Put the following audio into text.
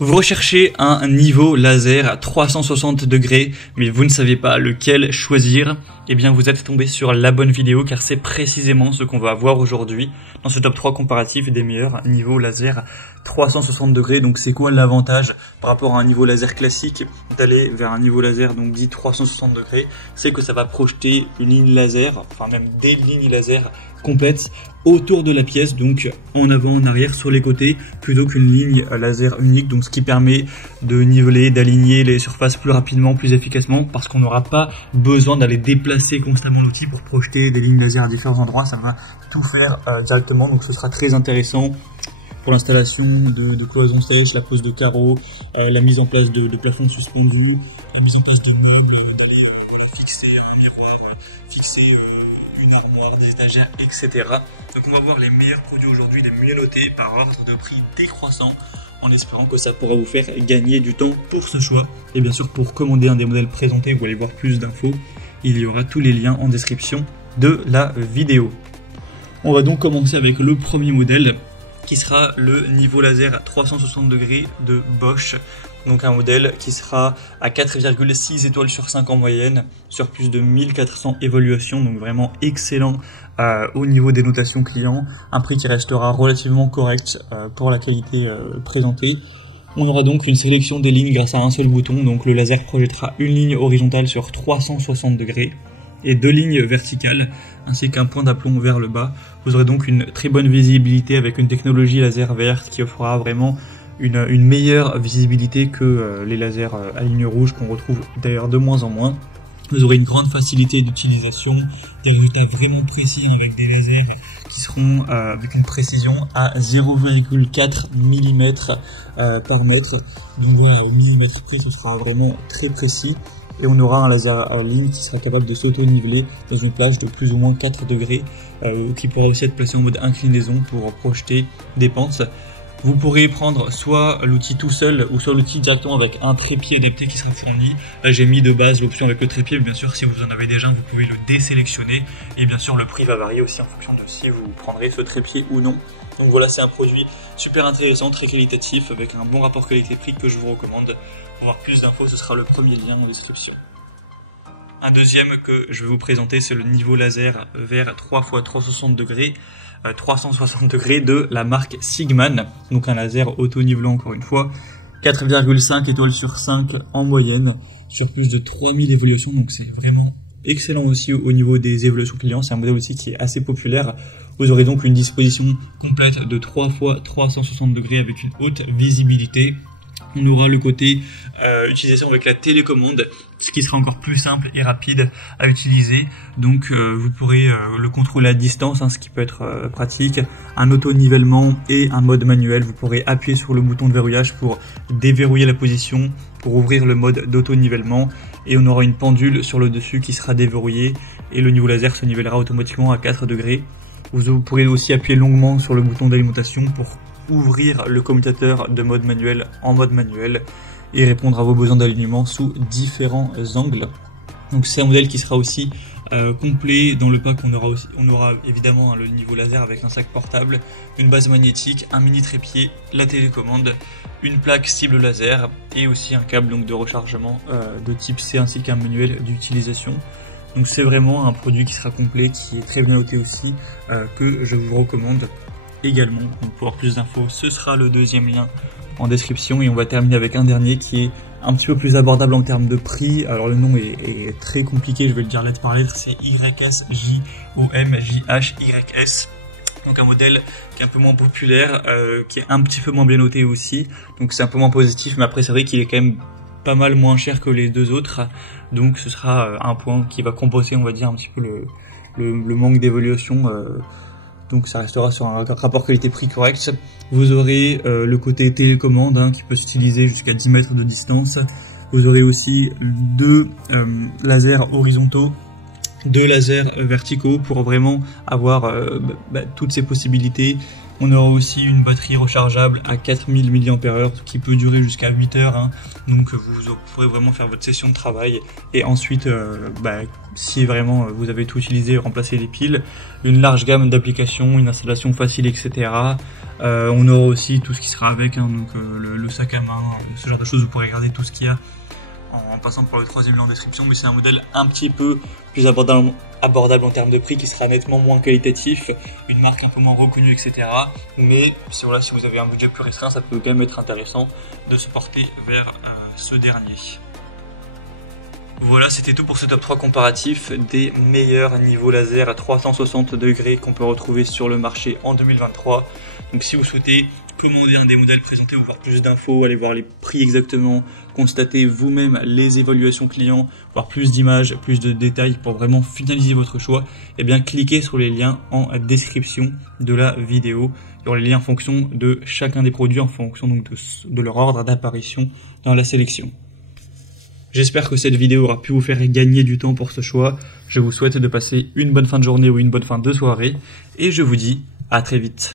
Vous recherchez un niveau laser à 360 degrés, mais vous ne savez pas lequel choisir. Eh bien, vous êtes tombé sur la bonne vidéo, car c'est précisément ce qu'on va voir aujourd'hui dans ce top 3 comparatif des meilleurs niveaux laser 360 degrés. Donc, c'est quoi l'avantage par rapport à un niveau laser classique d'aller vers un niveau laser donc dit 360 degrés? C'est que ça va projeter une ligne laser, enfin même des lignes laser complètes autour de la pièce, donc en avant, en arrière, sur les côtés, plutôt qu'une ligne laser unique, donc ce qui permet de niveler, d'aligner les surfaces plus rapidement, plus efficacement, parce qu'on n'aura pas besoin d'aller déplacer constamment l'outil pour projeter des lignes laser à différents endroits. Ça va tout faire directement, donc ce sera très intéressant pour l'installation de cloisons sèches, la pose de carreaux, la mise en place de plafonds suspendus, la mise en place de meubles, d'aller fixer un miroir, fixer une armoire, des étagères, etc. Donc on va voir les meilleurs produits aujourd'hui, les mieux notés par ordre de prix décroissant, en espérant que ça pourra vous faire gagner du temps pour ce choix. Et bien sûr, pour commander un des modèles présentés ou aller voir plus d'infos, il y aura tous les liens en description de la vidéo. On va donc commencer avec le premier modèle, qui sera le niveau laser à 360 degrés de Bosch. Donc un modèle qui sera à 4,6 étoiles sur 5 en moyenne, sur plus de 1400 évaluations, donc vraiment excellent au niveau des notations clients. Un prix qui restera relativement correct pour la qualité présentée. On aura donc une sélection des lignes grâce à un seul bouton, donc le laser projettera une ligne horizontale sur 360 degrés et deux lignes verticales, ainsi qu'un point d'aplomb vers le bas. Vous aurez donc une très bonne visibilité avec une technologie laser verte qui offrira vraiment une meilleure visibilité que les lasers à ligne rouge qu'on retrouve d'ailleurs de moins en moins. Vous aurez une grande facilité d'utilisation, des résultats vraiment précis avec des lasers qui seront avec une précision à 0,4 mm par mètre. Donc voilà, au millimètre près, ce sera vraiment très précis. Et on aura un laser à ligne qui sera capable de s'auto-niveler dans une plage de plus ou moins 4 degrés, qui pourra aussi être placé en mode inclinaison pour projeter des pentes. Vous pourrez prendre soit l'outil tout seul ou soit l'outil directement avec un trépied adapté qui sera fourni. Là j'ai mis de base l'option avec le trépied, mais bien sûr si vous en avez déjà vous pouvez le désélectionner. Et bien sûr le prix va varier aussi en fonction de si vous prendrez ce trépied ou non. Donc voilà, c'est un produit super intéressant, très qualitatif, avec un bon rapport qualité-prix que je vous recommande. Pour avoir plus d'infos, ce sera le premier lien en description. Un deuxième que je vais vous présenter, c'est le niveau laser vers 3x360 degrés. 360 degrés de la marque Sigman, donc un laser auto-nivelant encore une fois, 4,5 étoiles sur 5 en moyenne, sur plus de 3000 évolutions, donc c'est vraiment excellent aussi au niveau des évolutions clients. C'est un modèle aussi qui est assez populaire. Vous aurez donc une disposition complète de 3 x 360 degrés avec une haute visibilité. On aura le côté utilisation avec la télécommande, ce qui sera encore plus simple et rapide à utiliser. Donc vous pourrez le contrôler à distance, ce qui peut être pratique. Un auto-nivellement et un mode manuel. Vous pourrez appuyer sur le bouton de verrouillage pour déverrouiller la position, pour ouvrir le mode d'auto-nivellement. Et on aura une pendule sur le dessus qui sera déverrouillée et le niveau laser se nivellera automatiquement à 4 degrés. Vous pourrez aussi appuyer longuement sur le bouton d'alimentation pour ouvrir le commutateur de mode manuel en mode manuel et répondre à vos besoins d'alignement sous différents angles. Donc c'est un modèle qui sera aussi complet. Dans le pack on aura évidemment le niveau laser avec un sac portable, une base magnétique, un mini trépied, la télécommande, une plaque cible laser et aussi un câble donc de rechargement de type C ainsi qu'un manuel d'utilisation. Donc c'est vraiment un produit qui sera complet, qui est très bien noté aussi, que je vous recommande également. Donc pour avoir plus d'infos, ce sera le deuxième lien en description. Et on va terminer avec un dernier qui est un petit peu plus abordable en termes de prix. Alors le nom est très compliqué, je vais le dire lettre par lettre, c'est YSJOMJHYS. Donc un modèle qui est un peu moins populaire, qui est un petit peu moins bien noté aussi. Donc c'est un peu moins positif, mais après c'est vrai qu'il est quand même pas mal moins cher que les deux autres. Donc ce sera un point qui va compenser, on va dire, un petit peu le manque d'évaluation. Donc ça restera sur un rapport qualité-prix correct. Vous aurez le côté télécommande qui peut s'utiliser jusqu'à 10 mètres de distance. Vous aurez aussi deux lasers horizontaux, deux lasers verticaux pour vraiment avoir toutes ces possibilités On aura aussi une batterie rechargeable à 4000 mAh qui peut durer jusqu'à 8 heures. Hein. Donc vous pourrez vraiment faire votre session de travail. Et ensuite, si vraiment vous avez tout utilisé, remplacer les piles. Une large gamme d'applications, une installation facile, etc. On aura aussi tout ce qui sera avec, hein, donc le sac à main, ce genre de choses. Vous pourrez regarder tout ce qu'il y a en passant par le troisième lien en description, mais c'est un modèle un petit peu plus abordable en termes de prix, qui sera nettement moins qualitatif, une marque un peu moins reconnue, etc. Mais si vous avez un budget plus restreint, ça peut quand même être intéressant de se porter vers ce dernier. Voilà, c'était tout pour ce top 3 comparatif des meilleurs niveaux laser à 360 degrés qu'on peut retrouver sur le marché en 2023. Donc si vous souhaitez commander un des modèles présentés ou voir plus d'infos, aller voir les prix exactement, constater vous-même les évaluations clients, voir plus d'images, plus de détails pour vraiment finaliser votre choix, eh bien cliquez sur les liens en description de la vidéo. Il y aura les liens en fonction de chacun des produits, en fonction donc de leur ordre d'apparition dans la sélection. J'espère que cette vidéo aura pu vous faire gagner du temps pour ce choix. Je vous souhaite de passer une bonne fin de journée ou une bonne fin de soirée et je vous dis à très vite.